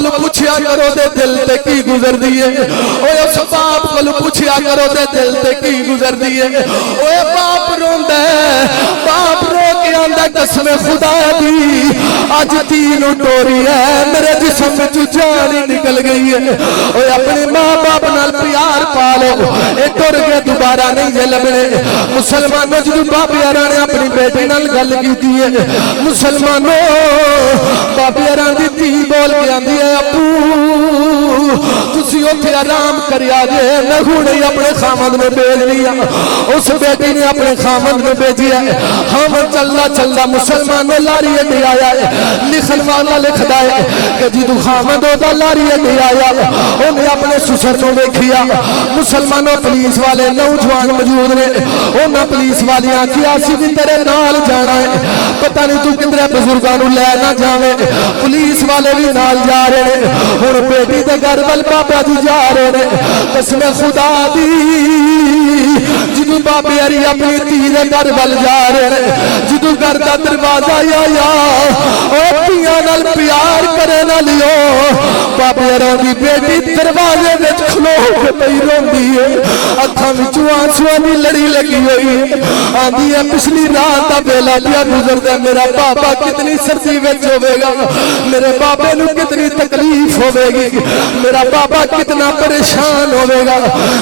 کو پوچھیا کرو دے دل تے کی گزر دیئے اوے اس باپ کو پوچھیا کرو دے دل تے کی گزر دیئے اوے باپ روندہ ہے باپ رو کے آندہ قسم خدا دی آج تین ٹوری ہے میرے جسم میں جو جانی نکل گئی ہے اوے اپنے ماں باپ نال پیار پالو اے ٹر گئے دوبارہ نہیں جے لبنے مسلمانوں جو باپی آرانے اپنی بیٹی نال گل کی دیئے مسلمانوں باپی آران دی تی بول کے آن دیئے ابو تسی ہوتے آرام کری آجے نہو نہیں اپنے خامد میں بیج لیا اس بیٹی نے اپنے خامد میں بیجیا ہے ہم چلنا مسلمانوں لاری نہیں آیا ہے لکھن والا لکھ دائے کہ جی تو خامد ہوتا لاری نہیں آیا ہے انہیں اپنے سسر کو دیکھیا مسلمانوں پولیس والے نوجوان موجود نے انہاں پولیس والیاں کیا سی بھی تیرے نال جانا ہے پتہ نہیں تو کندرے بزرگانوں لے نہ جاوے پولیس والے بھی نال جا رہے ہیں اور بیٹی دے گھر وال بابا جی جا رہے ہیں قسم خدا دی جدو بابے علی اپنی تیرے گھر وال جا رہے ہیں جدو گھر دا دروازہ یا او پیاں نال پیار کرے نہ لیو بابے علی دی بیٹی دروازے وچ کھلو کے پئی روندی ہے اکھاں وچوں آنسواں دی لڑی لگی ہوئی ہے آندی ہے پچھلی رات دا ویلا پیا گزردا میرا بابا کتنی سردی وچ ہوے گا میرے بابے نو کتنی تکلیف ہوے گی میرا بابا کتنا پریشان ہوے گا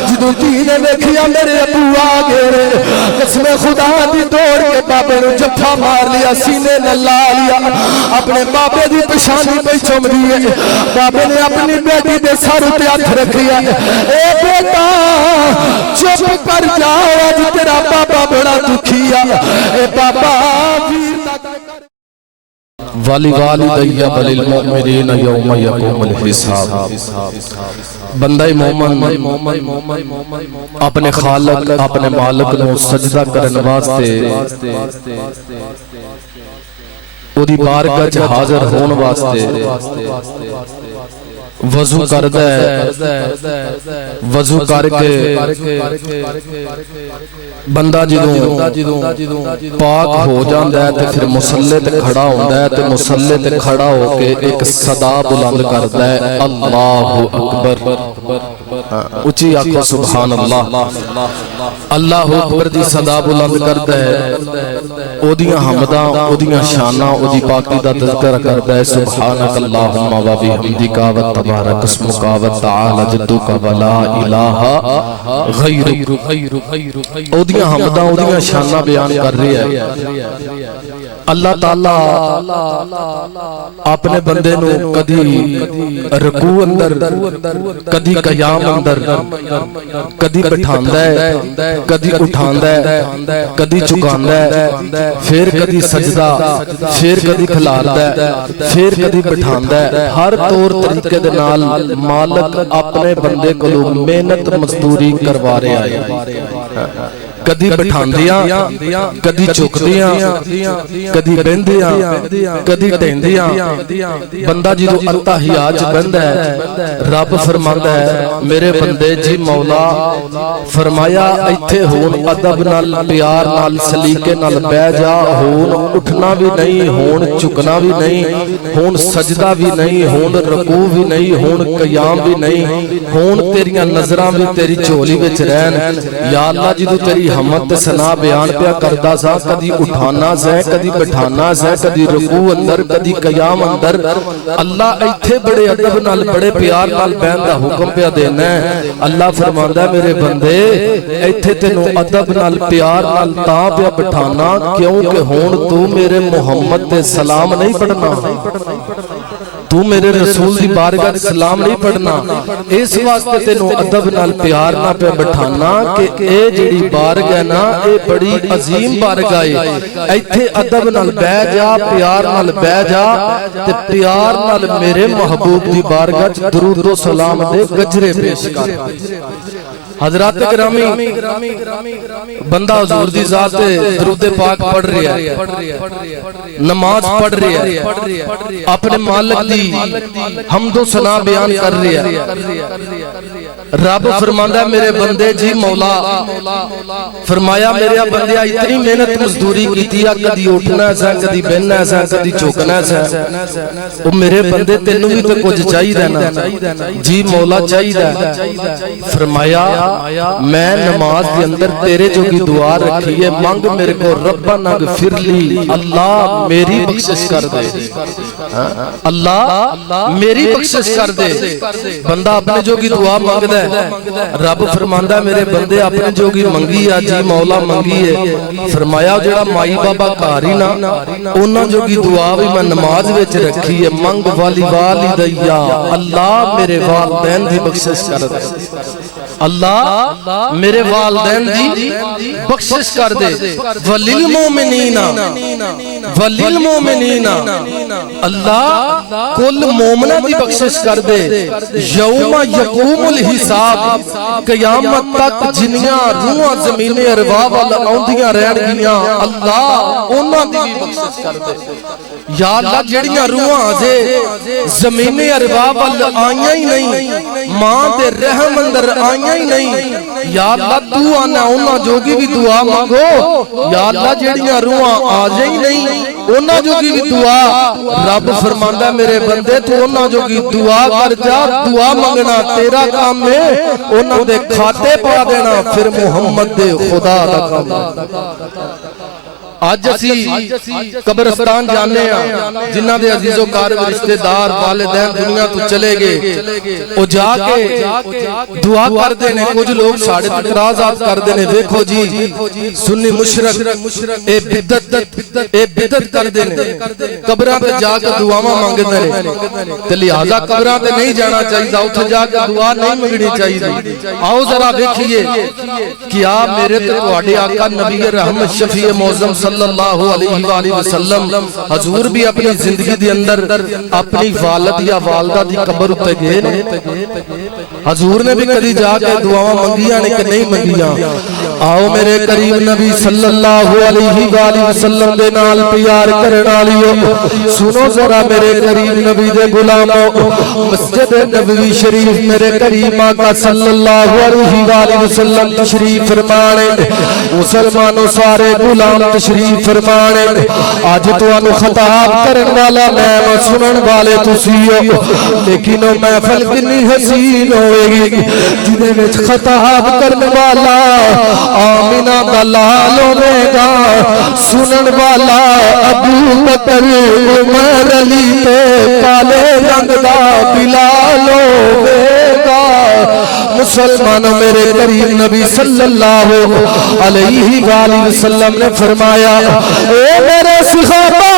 جدوں تی نے ویکھیا میرے ابو آ گئے قسم خدا دی دوڑ کے بابے نو جفا مار لیا سینے نال لا لیا اپنے بابے دی پیشانی پہ چوم دیے بابے نے اپنی بیٹی دے سر تے ہاتھ رکھیا اے بیٹا چپ کر جا اج تیرا بابا بڑا دکھیا اے بابا ویر والی والدی وللمؤمنین یوم یقوم الحساب بندہ مومن اپنے خالق اپنے مالک نو سجدہ کرن واسطے اودی بارگاہ چ حاضر ہون واسطے وضو کردا ہے وضو کر کے بندہ جدوں پاک ہو جاندا ہے تے پھر مصلی تے کھڑا ہوندا ہے تے مصلی تے کھڑا ہو کے ایک صدا بلند کردا ہے اللہ اکبر اونچی آکھو سبحان اللہ اللہ اکبر دی صدا بلند کردا ہے اودیاں حمداں اودیاں شاناں اودی پاکی دا تذکرہ کردا ہے سبحانک اللہم و بحمدک و تبارک اسمک و تعالی جدک و لا الہ غیرک اودیاں حمداں اودیاں شاناں بیان کر رہی ہے اللہ تعالی اپنے بندے نو کدی رکوع اندر کدی قیام اندر کدی بٹھاندا ہے کدی اٹھاندا ہے کدی چکاندا ہے پھر کدی سجدہ پھر کدی کھلاردا ہے پھر کدی بٹھاندا ہے ہر طور طریقے دے نال مالک اپنے بندے کولوں محنت مزدوری کروا رہا ہے کدی بٹھاندیاں کدی چکدیاں کدی بہندیاں کدی ٹہندیاں بندہ جدوں التحیات بہندا ہے رب فرماندا ہے میرے بندے جی مولا فرمایا ایتھے ہون ادب نال پیار نال سلیقے نال بیٹھ جا ہون اٹھنا بھی نہیں ہون چکنا بھی نہیں ہون سجدہ بھی نہیں ہون رکوع بھی نہیں ہون قیام بھی نہیں ہون تیریاں نظراں بھی تیری جھولی وچ رہن یا اللہ جدوں تیری حمد تے ثنا بیان پیا کردا سا کدی اٹھانا سا کدی بٹھانا سا کدی رکوع اندر کدی قیام اندر اللہ ایتھے بڑے ادب نال بڑے پیار نال بیٹھن دا حکم پیا دینا ہے اللہ فرماندا ہے میرے بندے ایتھے تینوں ادب نال پیار نال تاں پیا بٹھانا کیونکہ ہون تو میرے محمد تے سلام نہیں پڑھنا تو میرے رسول دی بارگاہ سلام نہیں پڑھنا اس واسطے تینوں ادب نال پیار نہ پہ بٹھانا کہ اے جڑی بارگاہ نا اے بڑی عظیم بارگاہ ہے ایتھے ادب نال بیٹھ جا پیار نال بیٹھ جا تے پیار نال میرے محبوب دی بارگاہ درود و سلام دے گجرے پیش کر حضرات گرامی بندہ حضور دی ذات درود پاک پڑھ رہا ہے، نماز پڑھ رہا ہے، اپنے مالک دی حمد و ثنا بیان کر رہا ہے۔ رب فرماندا ہے میرے بندے جی مولا فرمایا میرے بندیا اتنی محنت مزدوری کیتی ہے، کدی اٹھنا ہے کدی بہنا ہے کدی چوکنا ہے، او میرے بندے تینوں بھی تے کچھ چاہیے نا؟ جی مولا چاہیے۔ فرمایا میں نماز کے اندر تیرے جو کی دعا رکھی ہے، مانگ میرے کو ربنا اغفر لی، اللہ میری بخشش کر دے، اللہ میری بخشش کر دے۔ بندہ اپنے جو کی دعا مانگدا ہے، رب فرماندا ہے میرے بندے اپنے جو کی منگی ہے جی مولا منگی ہے۔ فرمایا جڑا مائی بابا گھر ہی نا انہاں جو کی دعا بھی میں نماز وچ رکھی ہے، منگ والی والدیا، اللہ میرے والدین دی بخشش کر دے، اللہ میرے والدین دی بخشش کر دے۔ وللمومنین وللمومنین، اللہ کل مومنہ دی بخشش کر دے۔ یوم یقوم الحساب، قیامت تک جنیاں روحاں زمین ارواح والا آؤندیاں رہن گیاں، اللہ انہاں دی بھی بخشش کر دے۔ یا اللہ جڑیاں روحاں دے زمین ارواح والا آئیاں ہی نہیں، ماں دے رحم اندر آئیاں ہی نہیں، یا اللہ تو آنا انہاں جوگی بھی دعا مانگو، یا اللہ جڑیاں روحاں آ جائیں نہیں انہاں جوگی بھی دعا، رب فرماندا میرے بندے تو انہاں جوگی دعا کر جا، دعا مانگنا تیرا کام ہے، انہاں دے کھاتے پا دینا پھر محمد دے خدا دا کام ہے۔ آج اسی قبرستان جانے ہیں، جنہ دے عزیز و قارب رشتہ دار والدین دنیا تو چلے گئے، او جا کے دعا کر دینے۔ کچھ لوگ ساڑھے اعتراضات کر دینے، دیکھو جی سنی مشرک اے بدعت کر دینے، قبران تے جا کے دعاواں مانگ دینے، تے لہذا قبران تے نہیں جانا چاہیے، اتھے جا کے دعا نہیں مانگنی چاہیے۔ آؤ ذرا دیکھیے کیا میرے تے تواڈے آقا نبی رحمت شفیع معظم صلی اللہ علیہ وآلہ وسلم حضور بھی اپنی زندگی دی اندر اپنی والد یا والدہ دی قبر اتے گئے نے؟ حضور نے بھی کدی جا کے دعاواں منگیاں نے کہ نہیں منگیاں؟ آؤ میرے کریم نبی صلی اللہ علیہ وآلہ وسلم دے نال پیار کرن والیو سنو ذرا میرے کریم نبی دے غلامو، مسجد نبوی شریف میرے کریم آقا صلی اللہ علیہ وآلہ وسلم تشریف فرمانے، مسلمانوں سارے غلام تشریف فرمانے۔ آج تو انو خطاب کرن والا میں سنن والے تسیو، لیکن او محفل کنی حسین ہوئے گی جنہیں وچ خطاب کرن والا آمینہ دلال ہوئے گا، سنن والا ابو بکر عمر علی تے کالے رنگ دا بلال ہوئے گا۔ مسلمانوں میرے کریم نبی صلی اللہ علیہ وآلہ وسلم نے فرمایا اے میرے صحابہ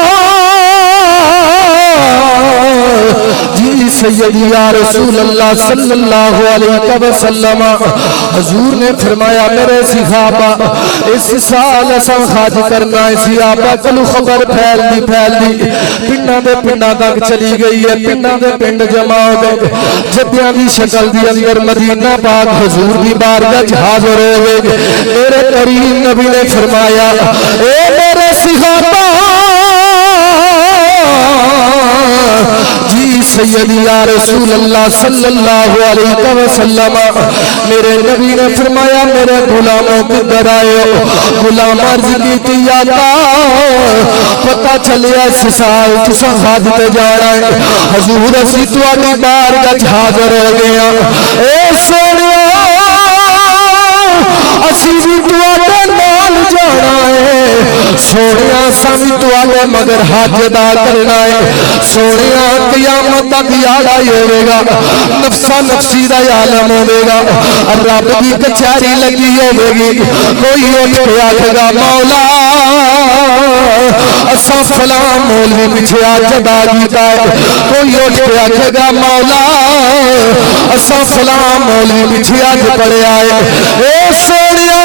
جی سیدی یا رسول اللہ صلی اللہ علیہ وسلم، حضور نے فرمایا میرے صحابہ اس سال اساں حج کرنا ہے، صحابہ کلو خبر پھیل دی پنڈاں دے پنڈاں تک چلی گئی ہے، پنڈاں دے پنڈ جمع ہو گئے، جدیاں دی شکل دی اندر مدینہ پاک حضور دی بارگاہ وچ حاضر ہوئے، میرے کریم نبی نے فرمایا اے میرے صحابہ جی سیدی یا رسول اللہ صلی اللہ علیہ وسلم، میرے نبی نے فرمایا میرے غلاموں کدھر آئے ہو؟ غلام عرض کی آقا پتہ چلیا اس سال تساں حج تے جانا ہے، حضور اسی تواڈی بارگاہ حاضر ہو گیا، اے سونیا اسی بھی تواڈے نال جانا ہے، سونیا سمی تواڈے مگر حج ادا کرنا ہے، سونیا قیامت دا دیاڑا ہی ہوئے گا، نفسا نفسی دا عالم ہوئے گا، رب دی کچہری لگی ہوئے گی، کوئی اٹھ کے آکھے گا مولا اساں فلاں مولوی پیچھے حج ادا کیتا ہے، کوئی اٹھ کے آکھے گا مولا اساں فلاں مولوی پیچھے حج پڑھیا ہے۔ اے سونیا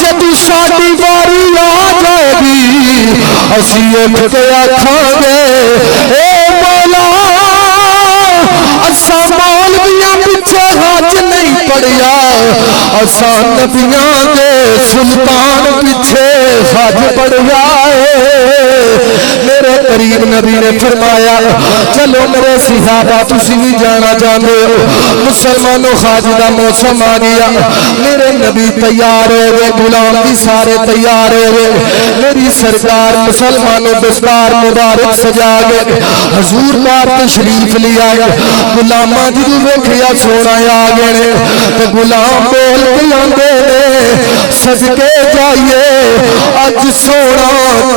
جدو ساڈی باری آ جائے گی اسی اٹھ کے آکھاں گے اے مولا اساں مولویاں پیچھے حج نہیں آسان نبیاں دے سلطان پیچھے حج پڑ جائے میرے قریب نبی نے فرمایا چلو میرے صحابہ تسی بھی جانا چاہتے ہو مسلمانوں حج دا موسم آ گیا میرے نبی تیار ہوئے غلام بھی سارے تیار ہوئے میری سرکار مسلمانوں دستار مبارک سجا گئے حضور پاک تشریف لیا غلامہ جدوں ویکھیا سونا آ گئے تے غلام بول کے آندے صدقے جائیے اج سونا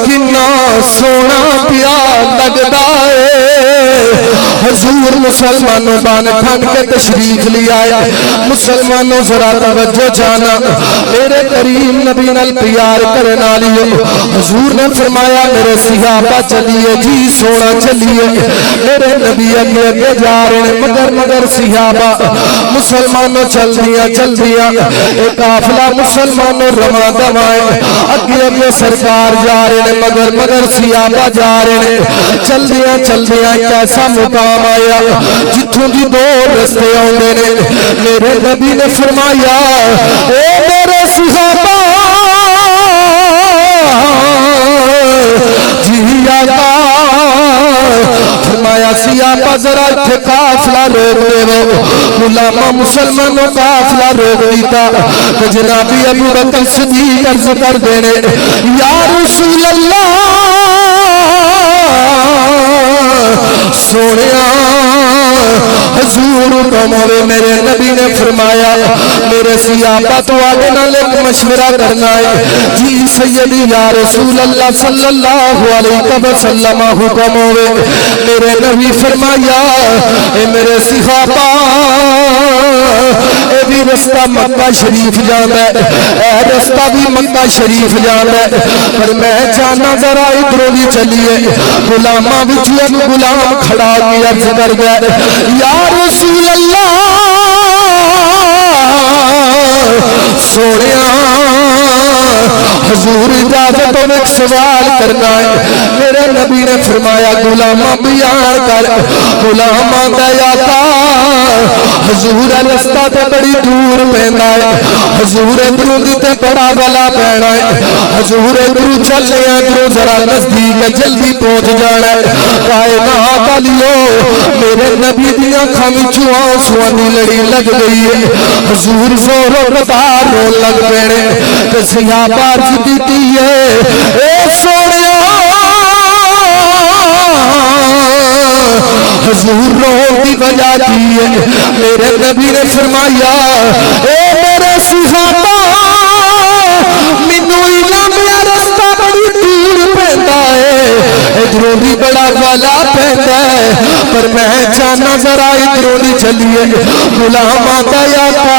کنا سونا پیا لگدا ہے حضور مسلمانوں بان ٹھن کے تشریف لیا ہے مسلمانوں ذرا توجہ جانا میرے کریم نبی نال پیار کرنے والی حضور نے فرمایا میرے صحابہ چلیے جی سونا چلیے میرے نبی اگے اگے جا رہے ہیں مگر صحابہ مسلمانوں چل دیا ایک قافلہ مسلمانوں رواں دوائیں اگے اگے سرکار جا رہے ہیں مگر صحابہ جا رہے ہیں چل دیا ایک ایسا مقام آیا جتھوں دی دو رستے آندے نے میرے نبی نے فرمایا اے میرے صحابہ جی آقا فرمایا صحابہ ذرا اتھے قافلہ روک دے وہ غلامہ مسلمانوں قافلہ روک دیتا کہ جنابی ابو بکر صدیق عرض کر دینے یا رسول اللہ سونیا حضور کموے میرے نبی نے فرمایا میرے صحابہ تو آگے نہ لے مشورہ کرنا ہے جی سیدی یا رسول اللہ صلی اللہ علیہ وسلم حکم ہوئے میرے نبی فرمایا اے میرے صحابہ اے بھی رستہ مکہ شریف جانا ہے اے رستہ بھی مکہ شریف جانا ہے پر میں چاہنا ذرا ادھروں بھی چلیے غلامہ بچ غلام کھڑا کی عرض کر گئے یا رسول اللہ سونیا حضور اجازت میں ایک سوال کرنا ہے میرے نبی نے فرمایا غلامہ بیان کر غلامہ دیا تھا حضور رستہ تے بڑی دور پہنا ہے حضور ادھروں تے بڑا بلا پہنا ہے حضور ادھروں چلنے ادھروں ذرا نزدیک جلدی پہنچ جانا ہے کائنات والیو میرے نبی دی اکھاں وچوں آنسواں دی لڑی لگ گئی ہے حضور زور و قطار رون لگ پڑے تے صحابہ عرض کیتی ہے اے سونیا حضور رون کی وجہ کی ہے میرے نبی نے فرمایا اے میرے صحابہ مینوں علم یا رستہ بڑی دور پیندا ہے ادھروں بھی بڑا والا پیندا ہے پر میں چاہنا ذرا ادھروں دی چلیے غلام آتا یا کا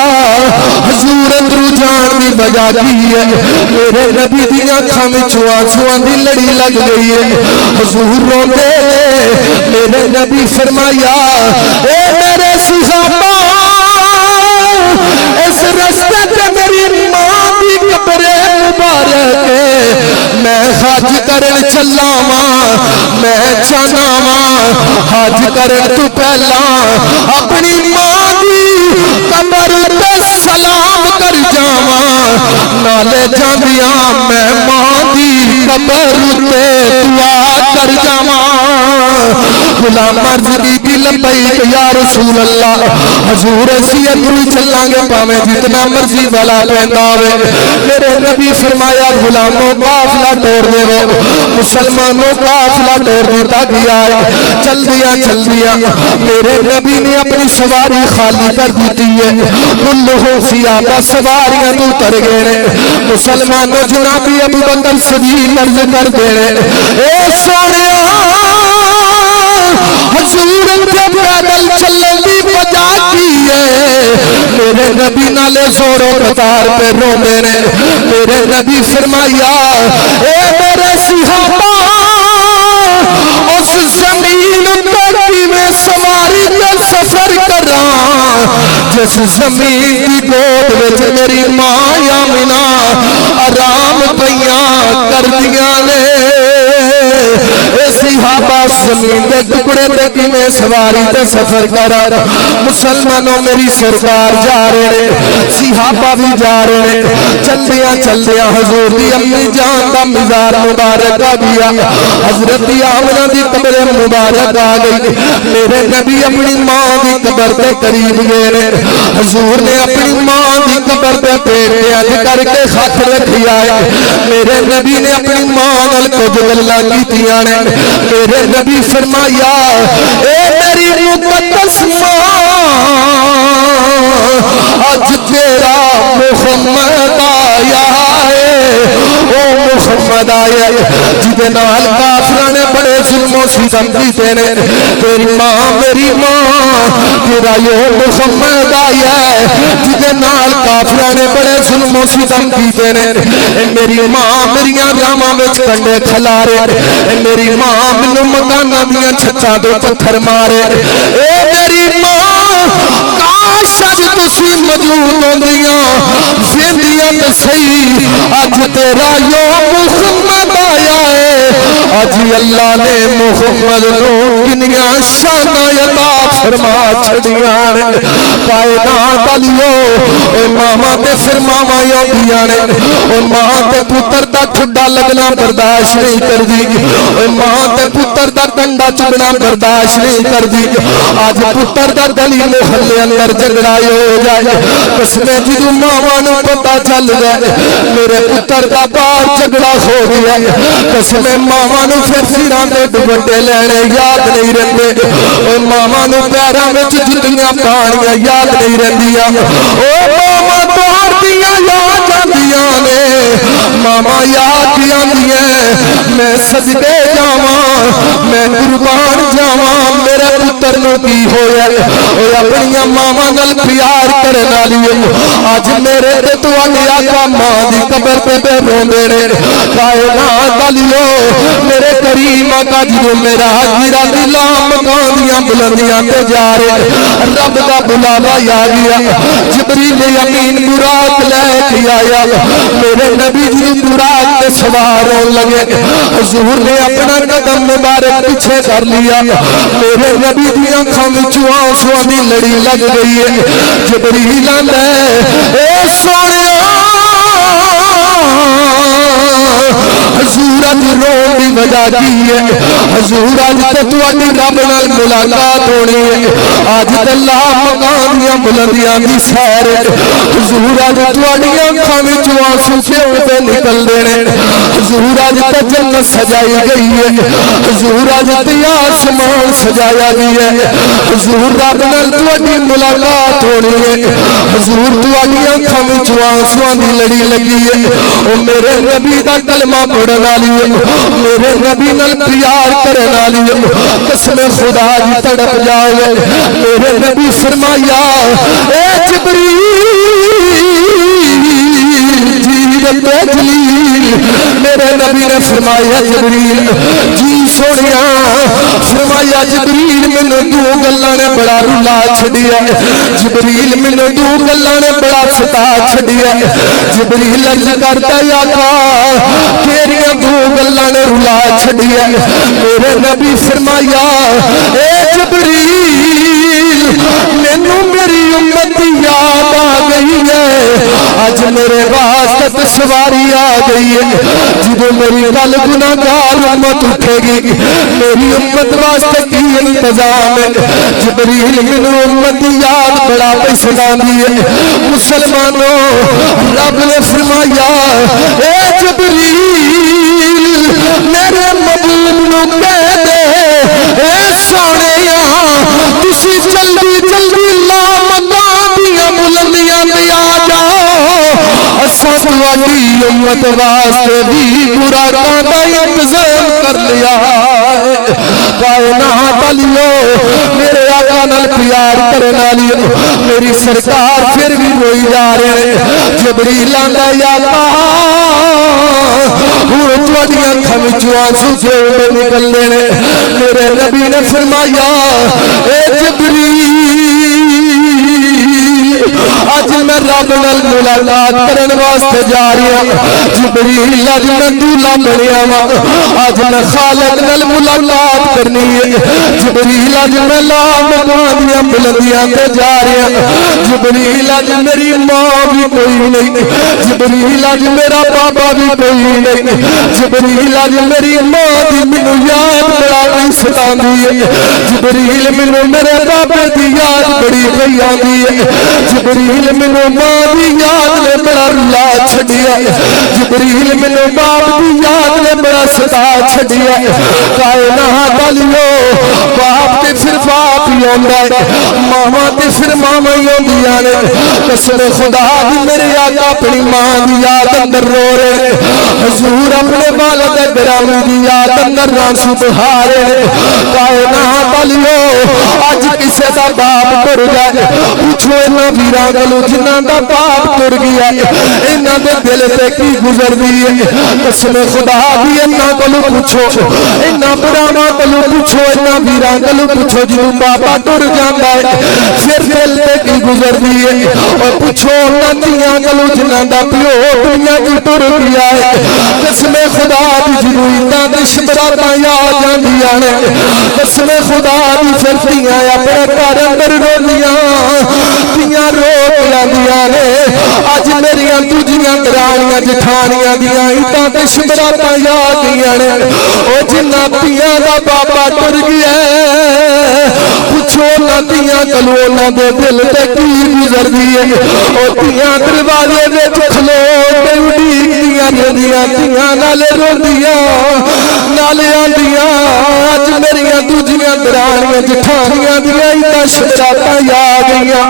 حضور ادھروں جان دی وجہ کی ہے میرے نبی دی اکھاں وچوں آنسواں دی لڑی لگ گئی ہے حضور روندے میرے نبی فرمایا اے میرے صحابہ اس رستے تے میری ماں دی قبر مبارک میں حج کرن چلا واں میں چاہنا واں حج کرن تو پہلا اپنی ماں دی قبر تے سلام کر جاواں نالے جاندیاں میں ماں دی قبر تے دعا کر جاواں غلام عرض کی لبیک یا رسول اللہ حضور اسی ادھر چلاں گے پاویں جتنا مرضی والا پیندا ہوے میرے نبی فرمایا غلاموں قافلہ توڑ دے وہ مسلمانوں قافلہ توڑ دیتا گیا ہے چل دیا میرے نبی نے اپنی سواری خالی کر دیتی ہے کلہو صحابہ سواریاں تو اتر گئے مسلمانوں جنابی ابو بکر صدیق عرض کر دے اے سونیا حضور کے پیدل چلنے کی وجہ کی ہے میرے نبی نالے زور و قطار پہ روندے نے میرے نبی فرمایا اے میرے صحابہ اس زمین پہ میں سواری کا سفر کر رہا جس زمین کی گود وچ میری ماں آمنہ آرام پیاں کر دیا نے صحابہ زمین دے ٹکڑے تے کیویں سواری تے سفر کرا مسلمانوں میری سرکار جا رہے صحابہ بھی جا رہے چلدیاں چلدیاں حضور دی امی جان دا مزار مبارک آ گیا حضرت آمنہ دی قبر مبارک آ گئی میرے نبی اپنی ماں دی قبر تے قریب گئے حضور نے اپنی ماں دی قبر تے پیٹ کر کے خط رکھیا ہے میرے نبی نے اپنی ماں نال کچھ گلاں کیتیاں نے میرے نبی فرمایا اے میری مقدس ماں اج تیرا محمد آیا ہے او محمد آیا ہے جدے نال کافراں نے بڑے ظلم و ستم کیتے نے تیری ماں میری ماں تیرا یہ محمد آیا ہے جدے نال کافراں نے بڑے ظلم و ستم کیتے نے میری ماں میریاں راواں وچ کنڈے کھلارے میری ماں مینوں مکاناں دیاں چھتاں تے پتھر مارے اے میری ماں کاش اج تسی موجود ہوندیاں زندیاں تے صحیح اج تیرا یو محمد آیا ہے اج اللہ نے محمد نو کنیاں شاناں عطا فرما چھڑیاں نے کائنات والیو اے ماما تے فرماواں یوندیاں نے اے ماں تے پتر دا ٹھڈا لگنا برداشت نہیں کردی اے ماں تے پتر دا ڈنڈا چبنا برداشت نہیں کردی اج پتر دا گلی محلے اندر جھگڑا ہو جائے قسم جدوں ماواں نوں پتہ چل جائے میرے پتر دا باہر جھگڑا ہو گیا قسم ماواں نوں پھر سراں تے دوپٹے لینے یاد نہیں رہندے او ماواں نوں پیراں وچ جُتیاں پاونیاں یاد نہیں رہندیاں او ماواں توڑ دیاں یاد جاندیاں نے ماما یاد آندیاں میں سجدے جاواں میں قربان جاواں میرے پتر نوں کی ہویا او اپنی ماما نال پیار کرن والی اج میرے تے تواڈے آقا ماں دی قبر تے روندے نے کائنات والیو میرے کریم آقا جدوں میرا ہجرا دلا مکان دیاں بلندیاں تے جا رہے رب دا بلاوا آ گیا جبریل امین براق لے کے آیا میرے نبی جی براق تے سوار ہون لگے حضور نے اپنا قدم مبارک پیچھے کر لیا میرے نبی دی آنکھاں وچوں آنسواں دی لڑی لگ گئی ہے جبریل آندا ہے اے سونیا حضور اج رون دی وجہ کی ہے حضور اج تے تواڈی رب نال ملاقات ہونی ہے اج تے اللہ مقام دیاں بلندیاں دی سیر حضور اج تواڈی آنکھاں وچوں آنسو کیوں تے نکل دے نے حضور اج تے جنت سجائی گئی ہے حضور اج تے آسمان سجایا گیا ہے حضور رب نال تواڈی ملاقات ہونی ہے حضور تواڈی آنکھاں وچوں آنسواں دی لڑی لگی ہے او میرے نبی دا کلمہ پڑھن والی میرے نبی نال پیار کرن والی قسم خدا دی تڑپ جاوے میرے نبی فرمایا اے جبریل میرے نبی نے فرمایا جبریل جی سونیا فرمایا جبریل مینوں دو گلاں نے بڑا رلا چھڈیا جبریل مینوں دو گلاں نے بڑا ستا چھڈیا جبریل عرض کردا یا آقا کیڑیاں دو گلاں نے رلا چھڈیا میرے نبی فرمایا اے جبریل مینوں میری امت یاد آ گئی ہے اج میرے واسطے سواری آ گئی ہے جدوں میری گل گناہگار امت اٹھے گی میری امت واسطے کی انتظام ہے جبریل مینوں امت یاد بڑا پسندی ہے مسلمانوں رب نے فرمایا اے جبریل میرے محبوب نوں کہہ دے اے سونیا تسی جلدی جلدی لا مکان دیاں بلندیاں تے آ جاؤ اساں تواڈی امت واسطے بھی براقاں دا انتظام کر لیا کائنات والیو میرے آقا نال پیار کرن والی میری سرکار پھر بھی روئی جا رہے جبریل آندا یا آقا ہن تواڈیاں اکھاں وچوں آنسو کیوں نکلدے نے میرے نبی نے فرمایا اے جبریل اج میں رب نال ملاقات کرن واسطے جا رہا جبریل اج میں دولا بنیا وا اج میں خالق نال ملاقات کرنی ہے جبریل اج میں لا مقام دیاں بلندیاں تے جا رہا جبریل اج میری ماں بھی کوئی نہیں جبریل اج میرا بابا بھی کوئی نہیں جبریل اج میری ماں دی مینوں یاد بڑا نہیں ستاندی ہے جبریل مینوں میرے بابے دی یاد بڑی پئی آندی ہے جبریل مینوں ماں دی یاد نے بڑا رلا چھڈیا جبریل مینوں باپ دی یاد نے بڑا ستا چھڈیا کائنات والیو باپ تے پھر باپ ہی ہوندا ہے ماواں تے پھر ماواں ہی ہوندیاں نے قسم خدا دی میرے آقا اپنی ماں دی یاد اندر رو رہے حضور اپنے والد گرامی دی یاد اندر آنسو بہا رہے کائنات والیو اج کسے دا باپ ٹر جائے پوچھو انہاں ویراں کولوں جنہاں دا باپ ٹر گیا انہاں دے دل تے کی گزردی ہے قسم خدا دی انہاں کولوں پوچھو انہاں براواں کولوں پوچھو انہاں ویراں کولوں پوچھو جدوں بابا ٹر جاندا ہے پھر دل تے کی گزردی ہے اور پوچھو انہاں دیاں کولوں جنہاں دا پیو دنیا تو ٹر گیا ہے قسم خدا دی جدوں انہاں دی شبراتاں یاد آندیاں نے قسم خدا دی فرتیاں اپنے گھر اندر روندیاں دیاں رو کے آندیاں نے اج میریاں دوجیاں درانیاں جٹھانیاں دیاں انہاں دی شبراتاں یاد آندیاں نے او جنہاں پیاں دا بابا ٹر گیا پوچھو نہ دیاں کلو نہ دے دل تے کی گزردی ہے او دیاں دروازے وچ کھلو تے اڈیکدیاں رہندیاں دیاں نال روندیاں نال آندیاں اج میریاں دوجیاں درانیاں جٹھانیاں دیاں انہاں شبراتاں یاد گئیاں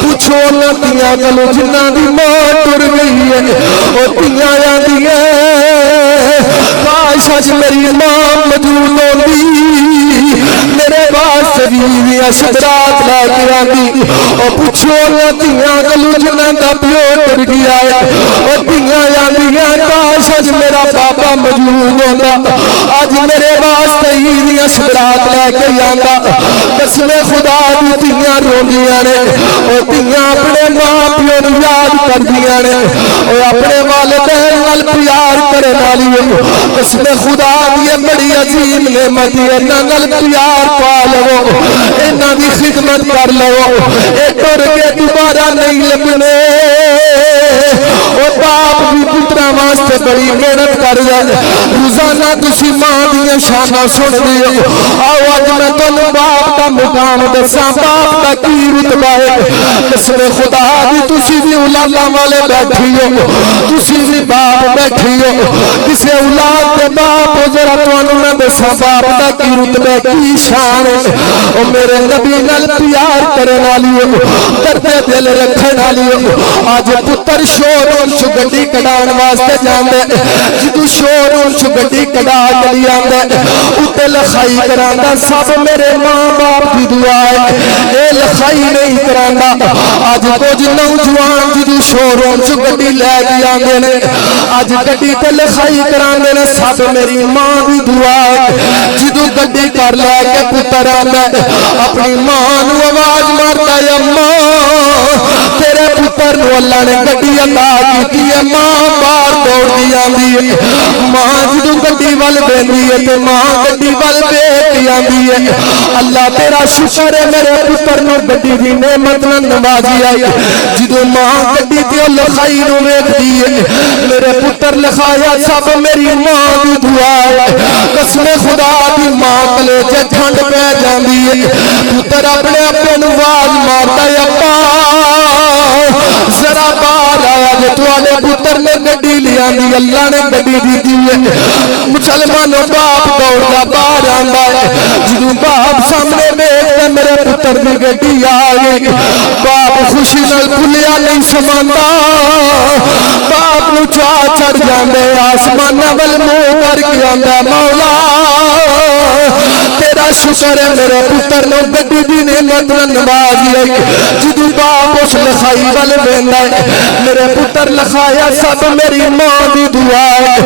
پوچھو نہ دیاں کلو جنہاں دی ماں ٹر گئی ہے او دیاں آندیاں کاش اج میری ماں موجود ہوندی میرے واسطے بھی شبرات لا کے آندی او پوچھو نہ دیاں کلو جنہاں دا پیو ٹر گیا ہے او دیاں آندیاں کاش اج میرا بابا موجود ہوندا اج میرے واسطے ہی شبرات لے کے آندا قسم خدا دی دیاں روندیاں نے او دیاں اپنے ماں پیو نوں یاد کردیاں نے او اپنے والدین نال پیار کرن والی قسم خدا دی بڑی عظیم نعمت ہے انہاں نال پیار پا لو انہاں دی خدمت کر لو اے ٹر کے دوبارہ نہیں لبنے او باپ بھی پتراں واسطے بڑی محنت کر رہا روزانہ تسی ماں دیاں شاناں سن دے آؤ اج میں تانوں باپ دا مقام دساں باپ دا کی رتبہ ہے قسم خدا دی تسی بھی اولاداں والے بیٹھی ہو تسی بھی باپ بیٹھی ہو کسے اولاد دے باپ ذرا تانوں میں دساں باپ دا کی رتبہ کی شان ہے او میرے نبی نال پیار کرن والی ہو درد دل رکھن والی ہو اج پتر شور چ گڈی کڈان واسطے جاندے جدوں شور چ گڈی کڈا چلی آندا اوتے لکھائی کراندا سب میرے ماں باپ دی دعا ہے اے لکھائی نہیں کراندا اج کچھ نوجوان جدوں شور چ گڈی لے کے آندے نے اج گڈی تے لکھائی کراندے نے سب میری ماں دی دعا ہے جدوں گڈی کر لے کے پتر آندا اپنی ماں نوں آواز ماردا ہے ماں تیرے پتر نو اللہ نے گڈی عطا کیتی ہے ماں باہر دوڑدی آندی ہے ماں جدوں گڈی ول ویندی ہے تے ماں گڈی ول ویکھ کے آندی ہے اللہ تیرا شکر ہے میرے پتر نو گڈی دی نعمت نال نوازی آئی جدوں ماں گڈی تے لکھائی نو ویکھدی ہے میرے پتر لکھایا سب میری ماں دی دعا ہے قسم خدا دی ماں کلیجے ٹھنڈ پہ جاندی ہے پتر اپنے اپنے نو آواز ماردا ہے ابا ذرا باہر آیا جے تواڈے پتر نے گڈی لے آندی اللہ نے گڈی دیتی ہے مسلمانوں باپ دوڑدا باہر آندا ہے جدوں باپ سامنے ویکھدا میرے پتر دی گڈی آ گئی باپ خوشی نال بھولیا نہیں سماندا باپ نو چاہ چڑھ جاندے آسماناں ول منہ کر کے آندا مولا تیرا شکر ہے میرے پتر نو گڈی دی نعمت نال نوازی آئی جدوں باپ اس لکھائی ول ویندا ہے میرے پتر لکھایا سب میری ماں دی دعا ہے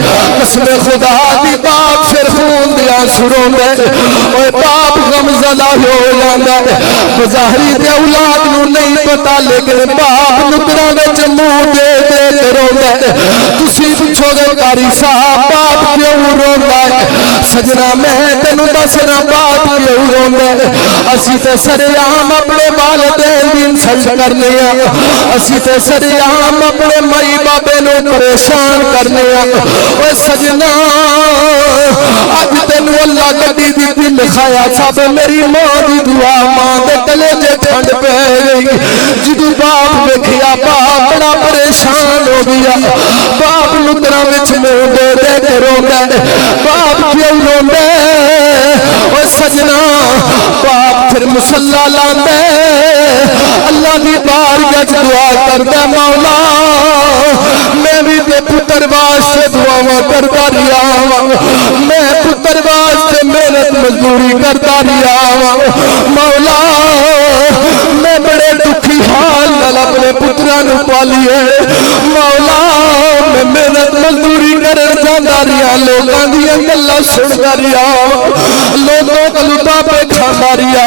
قسم خدا دی باپ پھر خون دیا سروں دے اوے باپ غم زدہ ہو جاندہ ہے بظاہری تے اولاد نو نہیں پتا لیکن باپ نکرہ وچ منہ دے دے کے روندہ ہے تسی پچھو گے کاری صاحب باپ کیوں روندہ ہے سجنہ میں تینوں دسنا باپ کیوں روندہ ہے اسی تے سریعام اپنے والدین بھی انسلٹ کرنے ہیں اسی تے سریعام اپنے مائی بابے نو پریشان کرنے ہیں اے سجنہ آج تینو اللہ گڑی دی لکھایا صاحب میری ماں دی دعا ماں دے تلے جے ٹھنڈ پہ گئی جدو باپ دیکھیا باپ بڑا پریشان ہو گیا باپ لطرہ وچ منہ دے دے کے روندے باپ کیوں روندے اے سجنا باپ پھر مصلی لاندے اللہ دی بارگاہ دعا کردے مولا میں بھی تے پتر واسطے دعاواں کردا رہیا میں پتر واسطے محنت مزدوری کردا رہیا مولا میں بڑے دکھی حال نال اپنے پتراں نوں پالیے مولا میں محنت مزدوری کرن جاندا رہیا لوکاں دیاں گلاں سندا رہیا لوگوں کولوں تاپے کھاندا رہیا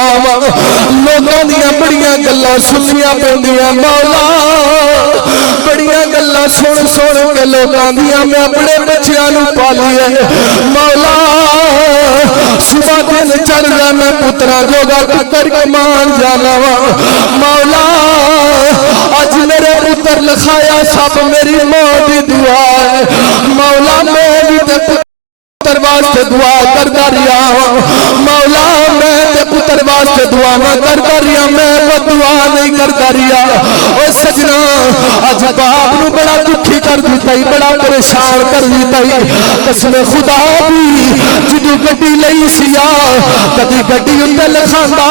لوگاں دیاں بڑیاں گلاں سنیاں پیندیاں مولا بڑیاں گلاں سن سن کے لوکاں دیاں میں اپنے بچیاں نوں پالیے مولا صبح دن چڑھدا میں پتراں جوگا پتر کمان جانا وا مولا اج میرے پتر لکھایا سب میری ماں دی دعا ہے مولا میں بھی تے پتر واسطے دعا کردا رہیا مولا میں تے پتر واسطے دعا نہ کردا رہیا میں دعا نہیں کردا رہیا او سجنا اج باپ نو بڑا دکھی کر دتا ہی بڑا پریشان کر دتا ہی قسم خدا دی جدو گڈی لئی سیا کدی گڈی اُتے لکھاندا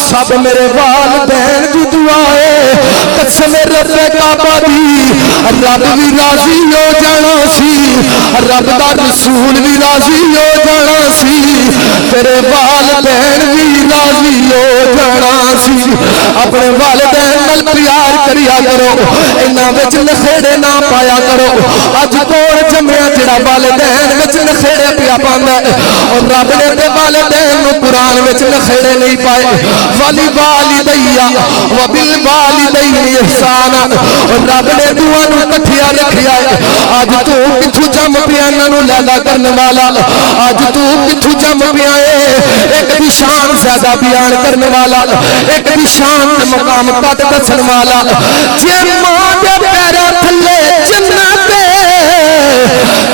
سب میرے والدین دی دعا ہے قسم رب کعبہ دی رب بھی راضی ہو جانا سی رب دا رسول بھی راضی ہو جانا سی تیرے والدین بھی راضی ہو جانا سی اپنے والدین نال پیار کریا کرو انہاں وچ نخیڑے نہ پایا کرو اج کون جمیا جڑا والدین وچ نخیڑے پیا پاندا ہے اور رب نے تے والدین نو قرآن وچ نخیڑے نہیں پائے ولی والدیا وبالوالدین احسانا اور رب نے دعا نو کٹھیا رکھیا ہے اج تو کتھوں جم پیا انہاں نو لیلا کرن والا اج تو کتھوں جم پیا ایک دی شان زیادہ بیان کرنے والا ایک دی شان مقام قد دسن والا جے ماں دے پیراں تھلے جنت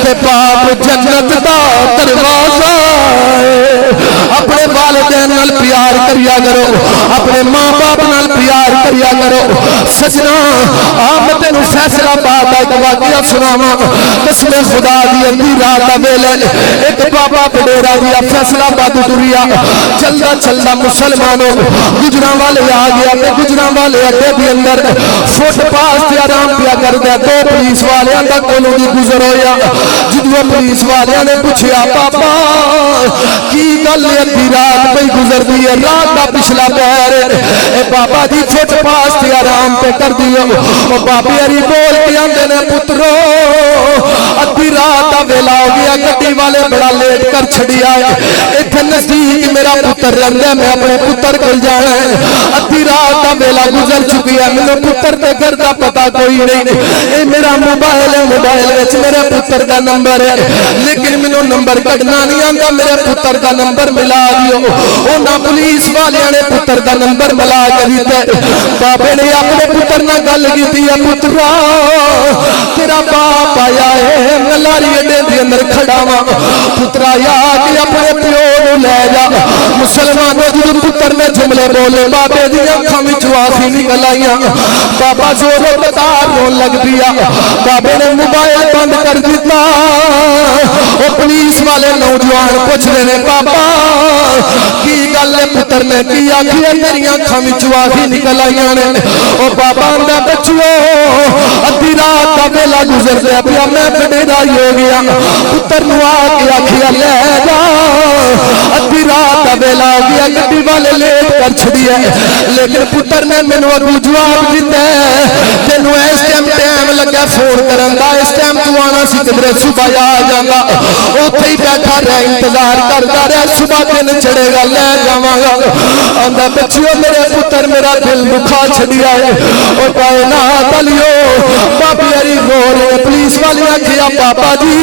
تے باپ جنت دا دروازہ اپنے والدین نال پیار کریا کرو اپنے ماں باپ نال پیار کریا کرو سجنا آپ تینوں فیصلہ باد دا ایک واقعہ سناواں قسم خدا دی اندھی رات دا ویلے ایک بابا بڈیرا دیا فیصلہ باد ٹریا چلدا چلدا مسلمانوں گجراں والے آ گیا تے گجراں والے اڈے دے اندر فٹ پاس تے آرام پیا کردا دو پولیس والیاں دا کولوں دی گزر ہویا جدوں پولیس والیاں نے پوچھیا بابا کی گل ادھی رات پئی گزردی ہے رات دا پچھلا پہر اے بابا جی فٹ پاس تے آرام پہ کر دیو او بابے ہری بول کے آندے نے پترو ادھی رات دا ویلا ہو گیا گڈی والے بڑا لیٹ کر چھڑیا ہے ایتھے نزدیک میرا پتر رہندا میں اپنے پتر کول جانا ہے ادھی رات دا ویلا گزر چکی ہے مینوں پتر تے گھر دا پتہ کوئی نہیں اے میرا موبائل ہے موبائل وچ میرے پتر دا نمبر ہے لیکن مینوں نمبر کڈنا نہیں آندا میرے پتر دا نمبر ملا دیو انہاں پولیس والیاں نے پتر دا نمبر ملا کے دتا بابے نے اپنے پتر نال گل کیتی ہے پترا تیرا باپ آیا ہے نلاری اڈے دے اندر کھڑا وا پترا یا کہ اپنے پیو نوں لے جا مسلمانوں جدوں پتر نے جملے بولے بابے دی اکھاں وچ آنسو نکل آئیاں بابا زور بتار رون لگ پیا بابے نے موبائل بند کر دیتا او پولیس والے نوجوان پوچھ رہے نے بابا کی گل ہے پتر نے کی آکھی ہے میری اکھاں وچ آنسو نکل آئیاں نے او بابا دا بچو ادھی رات دا ویلا گزر گیا پیا میں بڈیرا ہو گیا پتر نو آ کے آکھیا لے جا ادھی رات دا ویلا ہو گیا گڈی والے لیٹ کر چھڑی ہے لیکن پتر نے مینوں اگوں جواب دیتا ہے تینوں اس ٹائم لگا فون کرن دا اس ٹائم تو آنا سی کدھر صبح آ جانا اوتھے ہی بیٹھا رہ انتظار کردا رہ صبح دن چڑھے گا لے جاواں گا آندا بچیو میرے پتر میرا دل دکھا چھڑیا ہے او کائنات علیو بابی علی گورے پولیس والے آکھیا بابا جی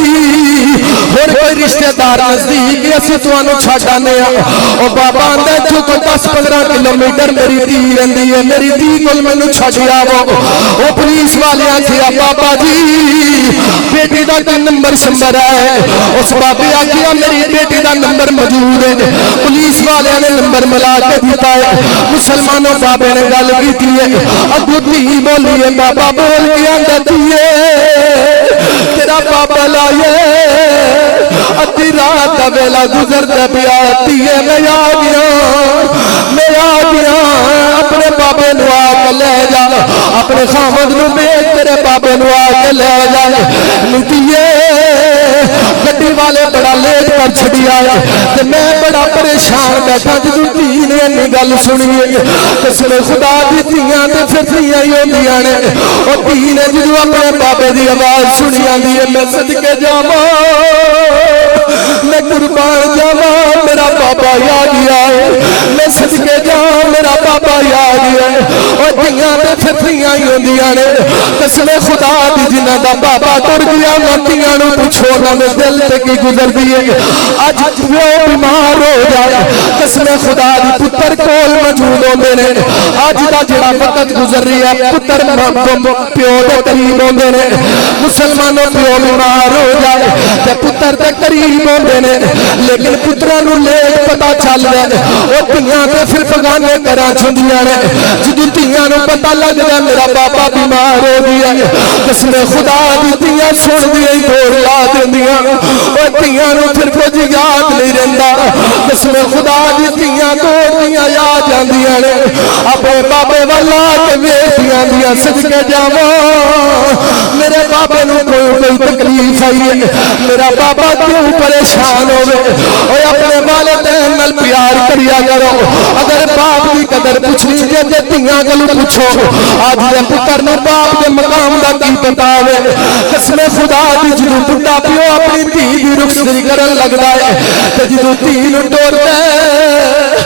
اور کوئی رشتہ دار نزدیک اسی تانوں چھڈ آنے او بابا آندا تو 10-15 کلومیٹر میری دھی رہندی ہے میری دھی کول مینوں چھڈ آو او پولیس والے آکھیا بابا جی بیٹی دا کوئی نمبر شمبر ہے اس بابے آکھیا میری بیٹی دا نمبر موجود ہے پولیس والے نے نمبر ملا کے دیتا ہے مسلمانوں بابے نے گل کیتی ہے اگوں دھی بولی ہے بابا بول کے آندا دھیے تیرا بابا لائے ادھی رات کا ویلا گزرتا پیا دھیے میں آ گیا اپنے بابے نو آ کے لے جا اپنے خامد نو بیچ تیرے بابے نو آ کے لے جا دھیے گڈی والے بڑا لیٹ کر چھڑی آیا تے میں بڑا پریشان بیٹھا جدوں دھی نے انی گل سنی ہے قسم خدا دی دھیاں تے پھر دھیاں ہی ہوندیاں نے او دھی نے جدوں اپنے بابے دی آواز سنی آندی ہے میں صدقے جاواں میں قربان جاواں میرا بابا آ گیا ہے میں صدقے جاواں میرا بابا آ گیا ہے او دھیاں تے پھر دھیاں ہی ہوندیاں نے قسم خدا دی جنہاں دا بابا ٹر گیا ماتیاں نو پوچھو نا میں دل تے کی گزر دی ہے اج وہ بیمار ہو جائے قسم خدا دی پتر کول موجود ہوندے نے اج دا جڑا وقت گزر رہی ہے پتر پیو دے قریب ہوندے نے مسلمانوں پیو بیمار ہو جائے تے پتر دے قریب ہوندے نے لیکن پتراں نو لیٹ پتہ چل رہا او دھیاں تے پھر بگانے گھراں چھندیاں نے جدوں دھیاں نو پتہ لگدا میرا بابا بیمار ہو گیا ہے قسم خدا دی دھیاں سن دی ہی دور لا دیندیاں او دھیاں نو پھر کچھ یاد نہیں رہندا قسم خدا دی دھیاں دوڑدیاں آ جاندیاں نے اپنے بابے والا کے ویکھدیاں دیاں صدقے جاواں میرے بابے نو کوئی تکلیف آئی ہے میرا بابا کیوں پریشان ہوے اوے اپنے والدین نال پیار کریا کرو اگر باپ دی قدر پوچھنی تے دھیاں کولوں پوچھو اج دے پتر نو باپ دے مقام دا کی پتہ ہوے قسم خدا دی جدوں بڈھا پیو اپنی دھی دی رخصتی کرن لگدا ہے تے جدوں دھی نو ٹوردا ہے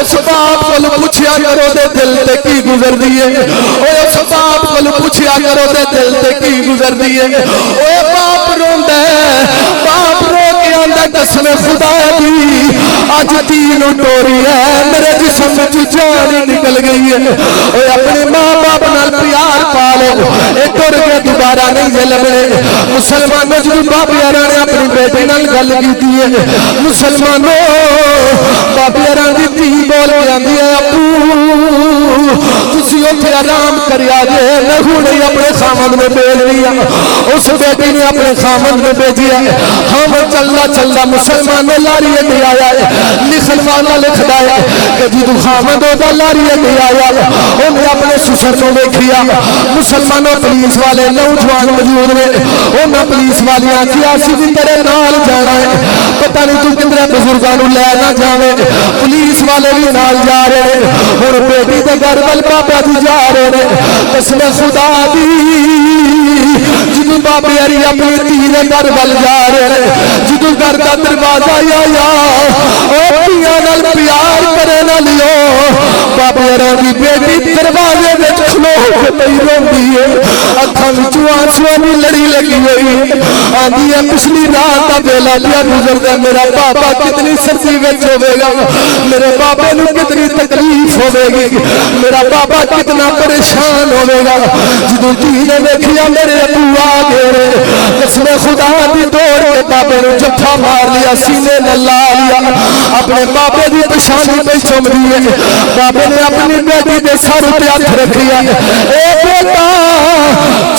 اس باپ کولوں پوچھیا کرو دے دل تے کی گزردی ہے اوے اس باپ کولوں پوچھیا کرو دے دل تے کی گزردی ہے اوے باپ روندا ہے باپ رو کے آندا قسم خدا دی اج دھی نو ٹوری ہے میرے جسم وچ جان نکل گئی ہے اوے اپنے ماں باپ نال پیار پا لو اے ٹر کے دوبارہ نہیں لبنے مسلمانوں جدوں بابے نے اپنی بیٹی نال گل کیتی ہے مسلمانوں بابے دی دھی بول کے آندی ہے ابو تسی اوتھے آرام کریا جے میں ہن اپنے خامد نو بھیج لیا اس بیٹی نے اپنے خامد نو بھیجیا ہم چلدا مسلمانوں لاری لے آیا ہے لکھن والا لکھدا ہے کہ جدوں خامد دا لاری لے آیا انہیں اپنے سسر نو ویکھیا مسلمانوں پولیس والے نوجوان موجود نے انہاں پولیس والیاں کیا سی بھی تیرے نال جانا ہے پتہ نہیں تو کدھر بزرگاں نو لے نہ جاویں پولیس والے بھی نال جا رہے ہیں اور بیٹی دے گھر ول بابا جی جا رہے ہیں قسم خدا دی جدوں بابے علی اپنی دھی دے گھر ول جا رہے ہیں جدوں گھر دا دروازہ آیا او دھیاں نال پیار کرے نہ لیو بابے دی بیٹی دروازے وچ کھلو کے پئی روندی ہے اکھاں وچوں آنسواں دی لڑی لگی ہوئی آندی ہے پچھلی رات دا ویلا پیا گزردا میرا بابا کتنی سردی وچ ہوے گا میرے بابے نو کتنی تکلیف ہوے گی میرا بابا کتنا پریشان ہوے گا جدوں دھی نے ویکھیا میرے ابو آ گئے قسم خدا دی دوڑ کے بابے نو جفا مار لیا سینے نال لا لیا اپنے بابے دی پشانی پہ چوم دی ہے بابے نے اپنی بیٹی دے سر تے ہاتھ رکھیا اے بیٹا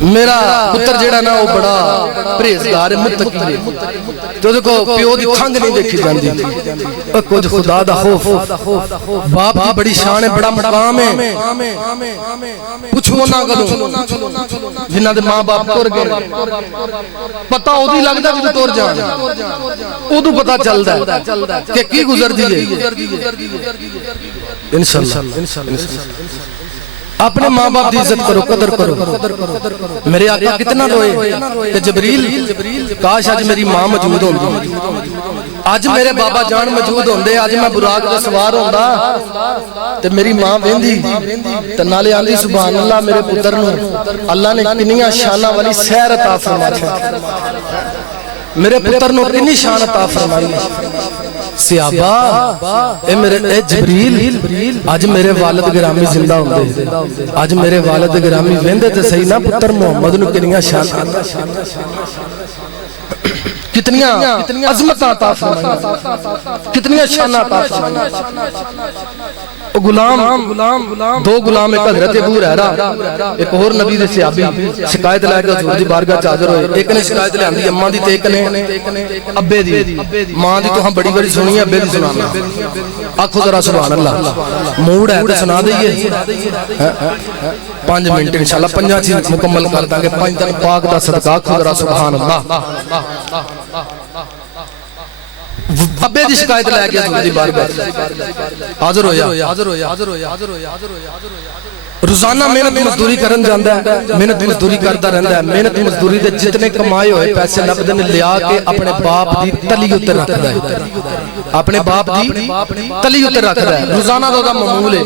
میرا پتر جیڑا نا وہ بڑا پرہیزگار ہے، متقی ہے، تو دیکھو پیو دی کھنگ نہیں دیکھی جاندی، کچھ خدا دا خوف، باپ کی بڑی شان ہے، بڑا مقام ہے، پوچھو نہ کرو جنہاں دے ماں باپ ٹر گئے، پتہ اودی لگدا جدوں ٹر جان، اودوں پتہ چلدا ہے کہ کی گزر دی ہے۔ انشاءاللہ اپنے ماں باپ دی عزت کرو، قدر کرو۔ میرے آقا کتنا روئے کہ جبریل کاش آج میری ماں موجود ہوندی، آج میرے بابا جان موجود ہوندے، آج میں براق دے سوار ہوندا تے میری ماں ویندی تے نالے آندی سبحان اللہ میرے پتر نو اللہ نے کنیاں شاناں والی سیر عطا فرمائی، میرے پتر نو کنی شان عطا فرمائی۔ صحابہ اے جبریل آج میرے والد گرامی زندہ ہوندے، آج میرے والد گرامی ویندے تے صحیح نا پتر محمد نو کنیاں شان کتنیاں عظمت عطا فرمائی، کتنیاں شان عطا فرمائی۔ غلام دو غلام، ایک حضرت ابو ہریرہ ایک اور نبی دے صحابی شکایت لے کے حضور دی بارگاہ حاضر ہوئے، ایک نے شکایت لے آندی اماں دی تے ایک نے ابے دی، ماں دی تو ہم بڑی بڑی سنی ہے، ابے دی سنانا، آکھو ذرا سبحان اللہ، موڈ ہے تے سنا دئیے 5 منٹ انشاءاللہ 5 چیز مکمل کر دیں گے، 5 دن پاک دا صدقہ، آکھو ذرا سبحان اللہ۔ ابے دی شکایت لے کے حضور دی بارگاہ حاضر ہویا، روزانہ محنت مزدوری کرن جاندا ہے، محنت مزدوری کردا رہندا ہے، محنت مزدوری دے جتنے کمائے ہوئے پیسے لبدے نے لیا کے اپنے باپ دی تلی اُتے رکھدا ہے، اپنے باپ دی تلی اُتے رکھدا ہے، روزانہ دا معمول ہے۔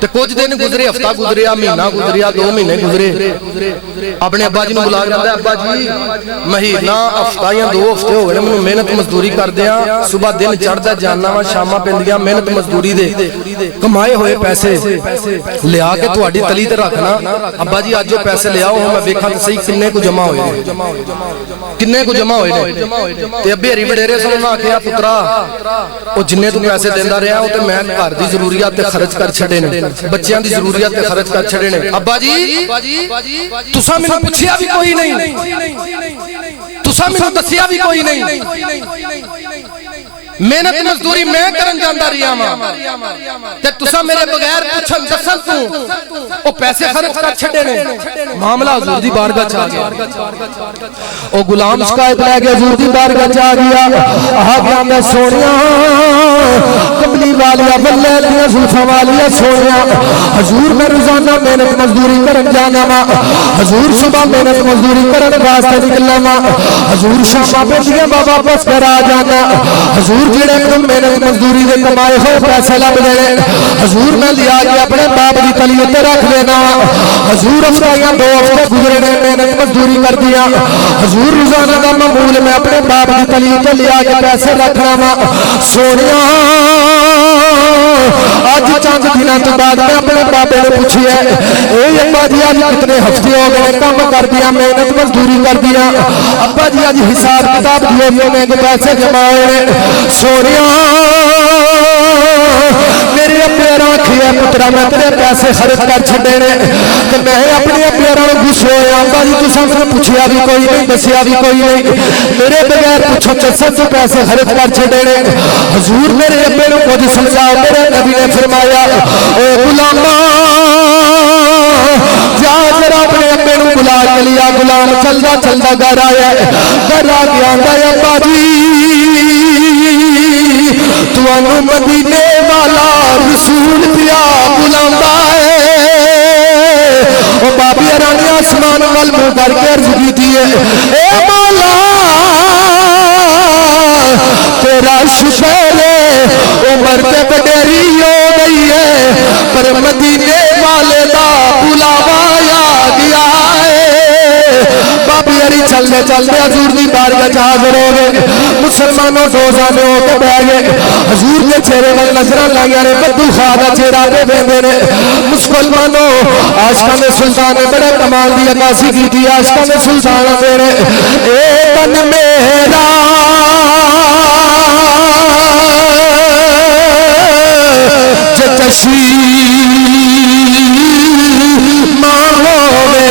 تے کچھ دن گزرے، ہفتہ گزریا، مہینہ گزریا، 2 مہینے گزرے، اپنے ابا جی نو بلا جاندا ہے، ابا جی مہینہ ہفتہ یا 2 ہفتے ہو گئے مینوں محنت مزدوری کردیاں، صبح دن چڑھدا جانا وا، شاماں پیندیاں، محنت مزدوری دے کمائے ہوئے پیسے لیا کے تہاڈی تلی تے رکھنا، ابا جی اج جو پیسے لے آؤ میں ویکھاں تے صحیح کنے کو جمع ہوئے نے، کنے کو جمع ہوئے نے۔ تے ابے ہری وڈیرے سن نے آکھیا پترا او جننے تو پیسے دیندا رہیا او تے میں گھر دی ضروریات تے خرچ کر چھڈے نے، بچیاں دی ضروریات تے خرچ کر چھڈے نے۔ ابا جی تساں مینوں پوچھیا بھی کوئی نہیں، تساں مینوں دسیا بھی کوئی نہیں، محنت مزدوری میں کرن جاندا رہیا وا تے تساں میرے بغیر پوچھن دسن تو او پیسے خرچ کر چھڈے نے۔ معاملہ حضور دی بارگاہ چ آ گیا، او غلام شکایت لے کے حضور دی بارگاہ چ آ گیا، آ گیا میں سونیا کملی والیا بلے دیاں زلفاں والیا سونیا، حضور میں روزانہ محنت مزدوری کرن جانا وا، حضور صبح محنت مزدوری کرن واسطے نکلنا وا، حضور شاماں پیندیاں واپس گھر آ جانا، حضور جڑے کم محنت مزدوری دے کمائے ہوئے پیسے لب دے حضور میں لیا کے اپنے باپ دی تلی تے رکھ دینا، حضور ہفتیاں 2 ہفتے گزرے نے محنت مزدوری کر دیا، حضور روزانہ دا معمول میں اپنے باپ دی تلی تے لیا کے پیسے رکھنا وا۔ سونیا آج چند دنوں تو بعد میں اپنے بابے نے پوچھیا اے ابا جی آج کتنے ہفتے ہو گئے کام کر دیا، محنت مزدوری کر دیا، ابا جی آج حساب کتاب دیے میں پیسے جمع ہوئے۔ سونیا میرے پیراں کھیا پترا میں تیرے پیسے خرچ کر چھڈے نے تے میں اپنے پیراں نوں غصے ہویا، ابا جی تساں مینوں پوچھیا بھی کوئی نہیں، دسیا بھی کوئی نہیں، میرے بغیر پوچھو چسن تو پیسے خرچ کر چھڈے نے۔ حضور میرے ابے نوں کچھ سمجھاؤ، میرے نبی نے فرمایا اے غلاماں جا ذرا اپنے ابے نوں بلا کے لیا، غلام چلدا چلدا گھر آیا، گھر آ کے آندا ہے ابا جی تانوں مدینے والا رسول پیا بلاندا ہے۔ او بابی رانی آسمان وال منہ کر کے عرض کیتی ہے اے مولا تیرا شکر ہے عمر تے وڈیری ہو گئی ہے پر مدینے والے دا بلاوا آ گیا ہے۔ بابی علی چلنے چلنے حضور دی بارگاہ چ حاضر ہو گئے، مسلمانوں دوزانے ہو کے بہ گئے، حضور کے چہرے وال نظراں لائیاں نے، بدو خواہ دا چہرہ پہ ویندے نے۔ مسلمانوں عاشقاں دے سلطان نے بڑے کمال دی عکاسی کیتی، عاشقاں دے سلطان میرے اے تن میرا جتشی ماں ہوے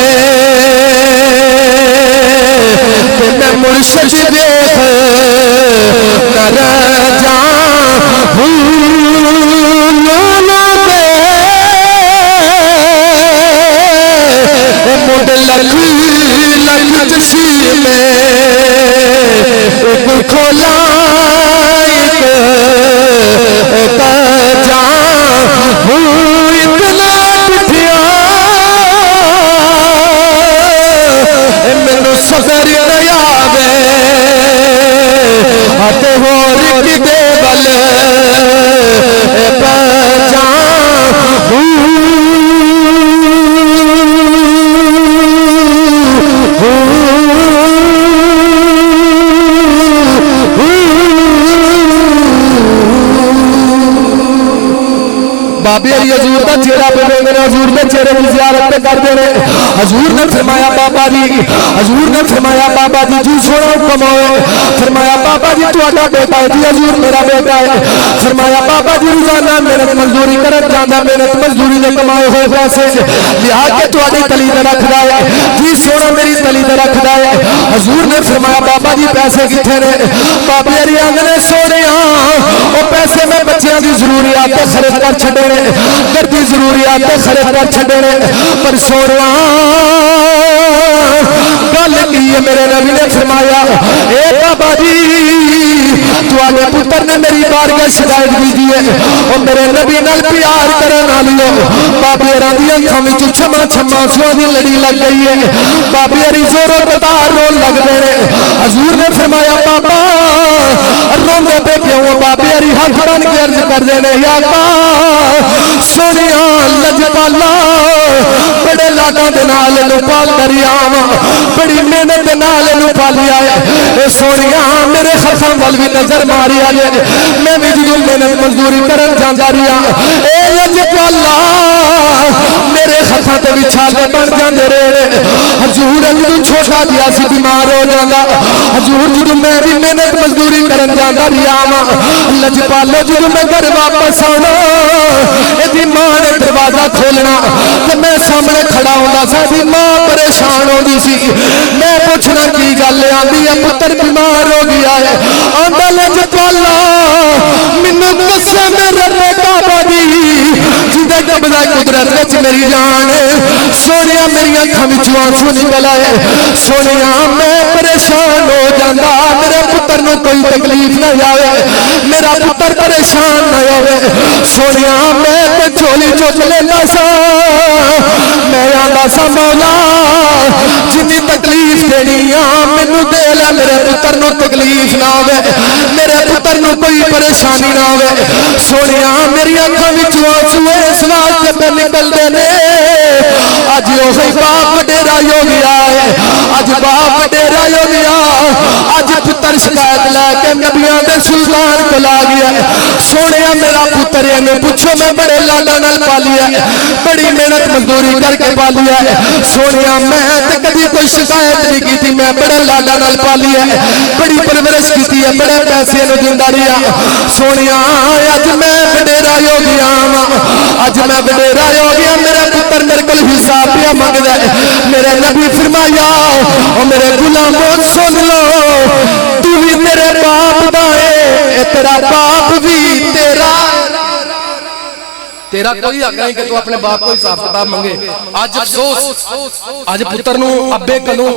بابے علی حضور دا چہرہ پہ ویندے نے حضور دے چہرے دی زیارت پہ کردے نے حضور نے فرمایا بابا جی حضور نے فرمایا بابا جی جو سونا حکم ہوئے فرمایا بابا جی تہاڈا بیٹا ہے جی حضور میرا بیٹا ہے فرمایا بابا جی روزانہ محنت مزدوری کرن جاندا محنت مزدوری دے کمائے ہوئے پیسے لیا کے تہاڈی تلی تے رکھدا ہے جی سونا میری تلی تے رکھدا ہے حضور نے فرمایا بابا جی پیسے کتنے نے بابے علی آندے سونیا او پیسے میں بچیاں دی ضروریات خرچ کر چھڈے نے گھر دی ضروریات خرچ کر چھڈے نے پر سونیا گل کی ہے میرے نبی نے فرمایا اے بابا جی تواڈے پتر نے میری بارگاہ شکایت کی ہے او میرے نبی نال پیار کرن والیو بابے دی اکھاں وچ چھما چھما سو دی لڑی لگ گئی ہے بابے علی زوروں تار رون لگ دے نے حضور نے فرمایا بابا روندے پہ کیوں بابے علی ہاتھ بن کے عرض کر دے نے یا اللہ سونیا لجپالا بڑے لاڈاں دے نال نو پال دریاواں بڑی محنت دے نال نو پالیا ہے اے سونیا میرے خصم ول بھی نظر ماری آئے میں بھی جدوں محنت مزدوری کرن جاندا رہیا اے لجپالا میرے خصاں تے بھی چھالے بن جاندے رہے حضور جدوں چھوٹا جیا سی بیمار ہو جاندا حضور جدوں میں بھی محنت مزدوری کرن جاندا رہیا وا لجپالو جدوں میں گھر واپس آنا ایدی ماں نے دروازہ کھولنا تے میں سامنے کھڑا ہوندا سا دی ماں پریشان ہوندی سی میں پوچھنا کی گل آندی ہے پتر بیمار ہو گیا ہے آندا لجپالا مینوں دسے میرے بابا دی جدے قبضہ قدرت وچ میری جان سونیا میری اکھاں وچوں آنسو نکل آئے سونیا میں پریشان ہو جاندا میرے پتر نو کوئی تکلیف نہ آوے میرا پتر پریشان نہ ہوے سونیا میں تے چولی چوچ لینا سا میں آندا سا مولا جنی تکلیف دینی آ مینوں دے لے میرے پتر نو تکلیف نہ ہوے میرے پتر نو کوئی پریشانی نہ ہوے سونیا میری اکھاں وچوں آنسو اس واسطے پہ نکلدے نے اج اوہی باپ وڈیرا ہو گیا ہے اج باپ وڈیرا ہو گیا اج پتر شکایت لے کے نبیاں دے سلطان کو لا گیا ہے سونیا میرا پتر اینو پوچھو میں بڑے لاڈاں نال پالیا ہے بڑی محنت مزدوری کر کے پالیا ہے سونیا میں تے کبھی کوئی شکایت نہیں کیتی میں بڑے لاڈاں نال پالیا ہے بڑی پرورش کیتی ہے بڑے پیسے نو دیندا رہیا سونیا اج میں وڈیرا ہو گیا اج میں وڈیرا ہو گیا میرا پتر میرے کول حساب پیا منگدا ہے میرے نبی فرمایا او میرے غلاموں سن لو تو بھی میرے باپ دا ہے تیرا باپ بھی تیرا کوئی حق نہیں کہ تو اپنے باپ کو حساب کتاب منگے اج افسوس اج پتر نو ابے کلوں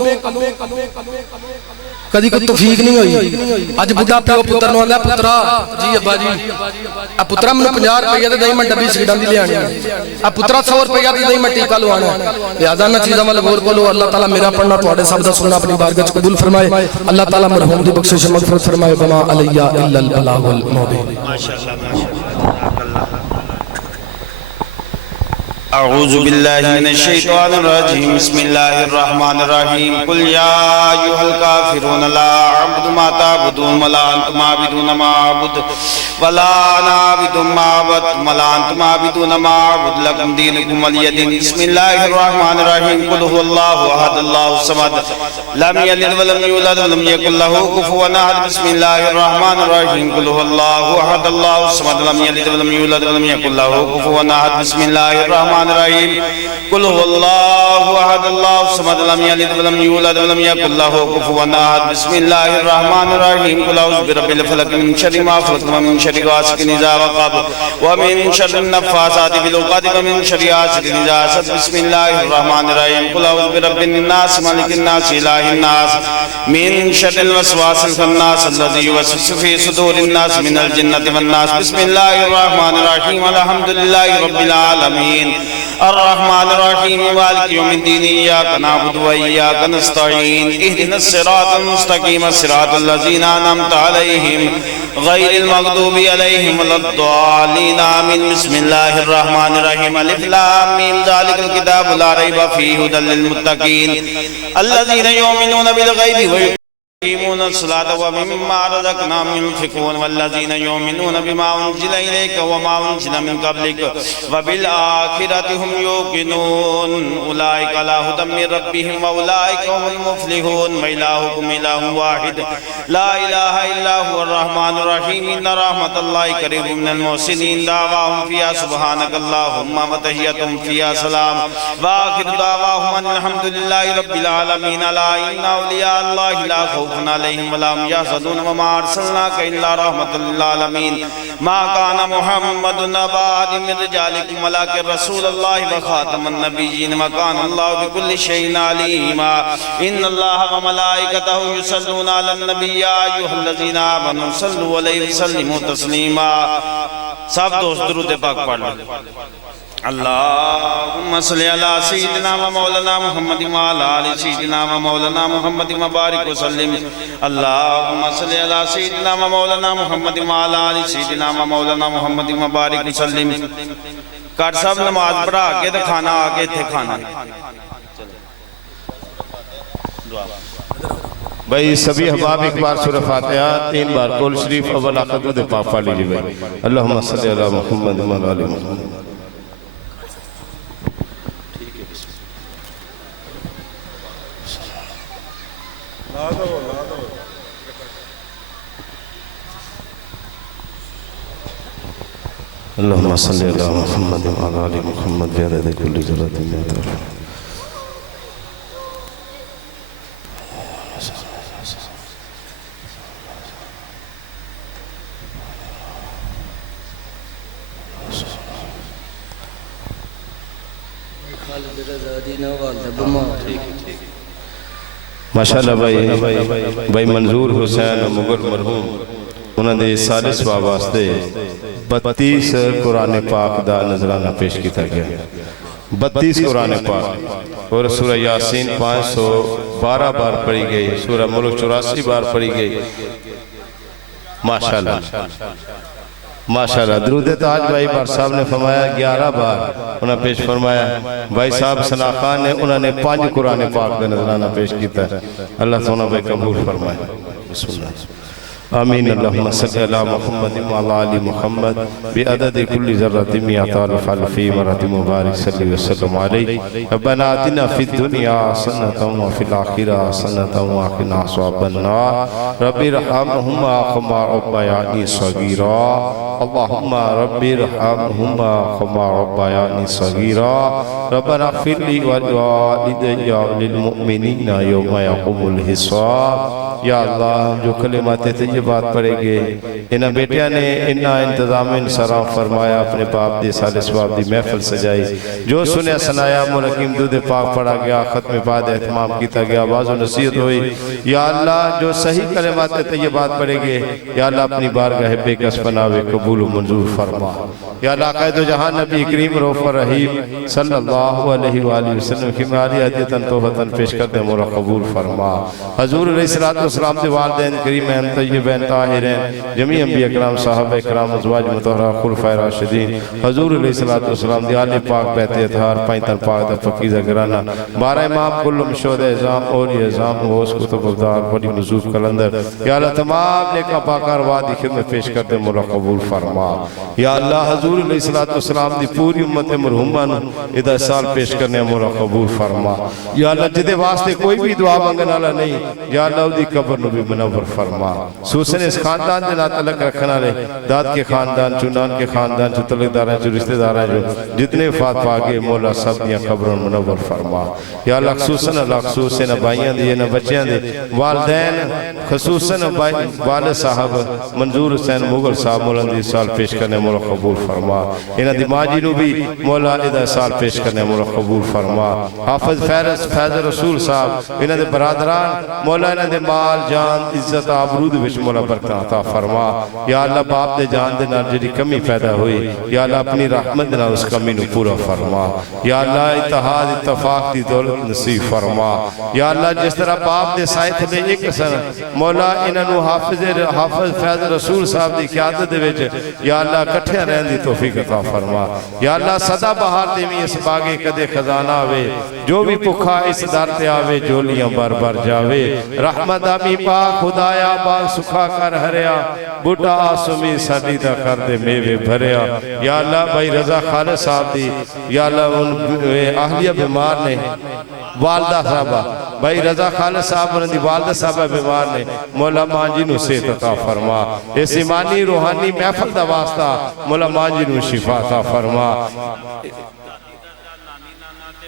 کدی کوئی توفیق نہیں ہوئی اج بڈھا پیو پتر نو آندا پترا جی ابا جی ا پترا مینوں 50 روپے دے دئی میں ڈبی سیڈاں دی لے آنی ا پترا 100 روپے دی دئی میں ٹیکا لوانا لہذا انہاں چیزاں ول غور کرو اللہ تعالی میرا پڑھنا تواڈے سب دا سننا اپنی بارگاہ وچ قبول فرمائے اللہ تعالی مرحوم دی بخشش مغفرت فرمائے وما علی الا البلاغ المبین ماشاءاللہ اعوذ باللہ من الشیطان الرجیم بسم اللہ الرحمن الرحیم قل یا ایوہ الکافرون لا اعبد ما تعبدون ولا انتم عابدون ما اعبد ولا انا عابد ما عبدتم ولا انتم عابدون ما اعبد لکم دینکم ولی دین بسم اللہ الرحمن الرحیم قل هو اللہ احد اللہ الصمد لم یلد ولم یولد ولم یکن له کفوا احد بسم اللہ الرحمن الرحیم قل هو اللہ احد اللہ الصمد لم یلد ولم یولد ولم یکن له کفوا احد بسم اللہ الرحمن الرحیم قل هو اللہ احد اللہ الصمد لم یلد ولم یولد ولم یکن له کفوا احد بسم اللہ الرحمن الرحیم قل اعوذ برب الفلق من شر ما خلق ومن شر غاسق اذا وقب ومن شر النفاثات في العقد ومن شر حاسد اذا حسد بسم اللہ الرحمن الرحیم قل اعوذ برب الناس ملک الناس الہ الناس من شر الوسواس الخناس الذي يوسوس في صدور الناس من الجنة والناس بسم اللہ الرحمن الرحیم الحمد للہ رب العالمین الرحمن الرحیم مالک یوم الدین ایاک نعبد و ایاک نستعین اهدنا الصراط المستقیم صراط الذین انعمت علیہم غیر المغضوب علیہم ولا الضالین آمین بسم اللہ الرحمن الرحیم الف لام میم ذالک الکتاب لا ریب فیہ ھدی للمتقین الذین یؤمنون بالغیب يقيمون الصلاة ومما رزقناهم ينفقون والذين يؤمنون بما أنزل إليك وما أنزل من قبلك وبالآخرة هم يوقنون أولئك على هدى من ربهم وأولئك هم المفلحون وإلهكم إله واحد لا إله إلا هو الرحمن الرحيم إن رحمة الله قريب من المحسنين دعواهم فيها سبحانك اللهم وتحيتهم فيها سلام وآخر دعواهم أن الحمد لله رب العالمين لا إن أولياء الله لا خوف عليهم ولا هم يحزنون وما أرسلناك إلا رحمة للعالمين ما كان محمد أبا أحد من رجالكم ولكن رسول الله وخاتم النبيين وكان الله بكل شيء عليما إن الله وملائكته يصلون على النبي يا أيها الذين آمنوا صلوا عليه وسلموا تسليما سب دوست درود پاک پڑھ لیں اللهم صل على سيدنا ومولانا محمد وعلى آل سيدنا ومولانا محمد وبارك وسلم اللهم صل على سيدنا ومولانا محمد وعلى آل سيدنا ومولانا محمد وبارك وسلم کر سب نماز پڑھا کے تو کھانا آگے تھے کھانا بھائی سبھی احباب ایک بار سورہ فاتحہ 3 بار قول شریف اول آخر دے پاک پڑھ لیجئے بھائی اللہم صلی علی محمد وعلی آل محمد اللہم صلی علی محمد وعلی آل محمد بعدد کل ذرۃ من عطاء ماشاءاللہ بھائی منظور حسین مغل مرحوم انہوں نے سالس واسطے 32 قرآن پاک دا نظرانہ پیش کیتا گیا 32 قرآن پاک اور سورہ یاسین 512 بار پڑھی گئی سورہ ملک 84 بار پڑھی گئی ماشاءاللہ ماشاءاللہ درود تاج بھائی بار صاحب نے فرمایا 11 بار انہوں نے پیش فرمایا بھائی صاحب ثنا خان نے انہوں نے 5 قرآن پاک کا نظرانہ پیش کیتا ہے اللہ تعالیٰ بھائی قبول فرمائے بسم اللہ آمین اللہم صلی علی محمد وعلی آل محمد بعدد کل ذرۃ مئۃ الف فی مرۃ مبارک صلی وسلم علیہ ربنا آتنا فی الدنیا حسنۃ وفی الآخرۃ حسنۃ وقنا عذاب النار رب ارحمہما کما ربیانی صغیرا اللہم رب ارحمہما کما ربیانی صغیرا ربنا اغفر لی ولوالدی وللمؤمنین یوم یقوم الحساب یا اللہ جو کلمات طیبات پڑھے گے انہاں بیٹیاں نے انہاں انتظام انصراف فرمایا اپنے باپ دی سالس باپ دی محفل سجائی جو سنیا سنایا مرکیم دودھ پاک پڑھا گیا ختم بعد اہتمام کیتا گیا آواز و نصیحت ہوئی یا اللہ جو صحیح کلمات طیبات پڑھے گے یا اللہ اپنی بارگاہ بے کس بناوے قبول و منظور فرما یا اللہ قائد و جہان نبی کریم رؤوف الرحیم صلی اللہ علیہ وآلہ وسلم کی معالی عدیتاً توفتاً پیش کر دے مورا قبول فرما حضور علیہ السلام دے والدین کریمین طیبین طاہرین جمیع انبیاء کرام صحابہ کرام ازواج مطہرہ خلفاء راشدین حضور علیہ السلام دی آل پاک بیت اطہار پائنتن پاک دا فقیزہ گرانا 12 امام کلم شہد اعظام اولی اعظام غوث کتب افدار بڑی نزوف کلندر یا اللہ تمام نیکا پاکار وادی خدمت پیش کر دے مولا قبول فرما یا اللہ حضور علیہ السلام دی پوری امت مرحومان ادھا سال پیش کرنے مولا قبول فرما یا اللہ جدے واسطے کوئی بھی دعا مانگن والا نہیں یا اللہ دی قبر نبی منور فرما سوسن اس خاندان دے نات تعلق رکھنا لے داد کے خاندان چنان کے خاندان جو تعلق دار ہیں جو رشتہ دار ہیں جو جتنے وفات پاگے مولا سب دیاں قبروں منور فرما یا اللہ خصوصاً بھائیاں دے نہ بچیاں دے والدین خصوصاً والد صاحب منظور حسین مغل صاحب مولا دی سال پیش کرنے مولا قبول فرما انہاں دی ماجی نو بھی مولا ادھا سال پیش کرنے مولا قبول فرما حافظ فیض رسول صاحب انہاں دے برادران مولا انہاں دے مال جان عزت آبرود وچ مولا برکت عطا فرما یا اللہ باپ دے جان دے نال جڑی کمی پیدا ہوئی یا اللہ اپنی رحمت نال اس کمی نو پورا فرما یا اللہ اتحاد اتفاق دی دولت نصیب فرما یا اللہ جس طرح باپ دے سائے تھے ایک سن مولا انہاں نو حافظ فیض رسول صاحب دی قیادت دے وچ یا اللہ کٹھے رہن دی توفیق عطا فرما یا اللہ سدا بہار دیویں اس باغے کدے خزانہ آوے جو بھی پکھا اس در تے آوے جولیاں بر بر جاوے رحمت آمی پاک خدایا باغ سکھا کر ہریا بوٹا آسومی ساڈی دا کر دے میوے بھریا یا اللہ بھائی رضا خالد صاحب دی یا اللہ ان اہلیہ بیمار نے والدہ صاحبہ بھائی رضا خالد صاحب انہوں دی والدہ صاحبہ بیمار نے مولا مانجی نو صحت عطا فرما اس ایمانی روحانی محفل دا واسطہ مولا مانجی نو شفا عطا فرما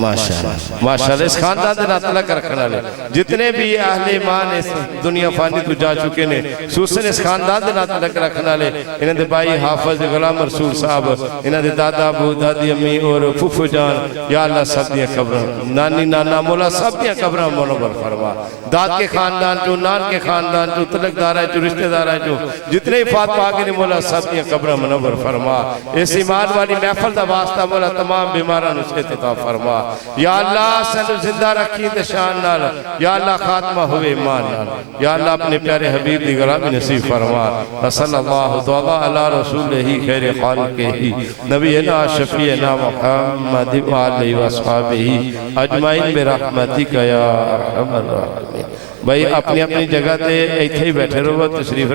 ماشاءاللہ اس خاندان دے نات اللہ کا رکھنا لے جتنے بھی اہل ایمان اس دنیا فانی تو جا چکے نے سوسن اس خاندان دے نات اللہ کا رکھنا لے انہاں دے بھائی حافظ غلام رسول صاحب انہاں دے دادا ابو دادی امی اور پھوپھو جان یا اللہ سب دیاں قبراں نانی نانا مولا سب دیاں قبراں منور فرما داد کے خاندان جو نان کے خاندان جو تلک دارہ جو رشتہ دارہ جو جتنے فات پاک نے مولا سب دیاں قبراں منور فرما اس ایمان والی محفل دا واسطہ مولا تمام بیماراں نو صحت عطا فرما یا اللہ سنو زندہ رکھی دشان نال یا اللہ خاتمہ ہوئے ایمان نال یا اللہ اپنے پیارے حبیب دی غلامی نصیب فرما صلی اللہ تعالیٰ علی رسول ہی خیر خالق ہی نبینا شفیعنا محمد وآلہ وصحابہ اجمعین برحمتک یا ارحم الراحمین بھائی اپنی اپنی جگہ تے ایتھے ہی بیٹھے رہو تشریف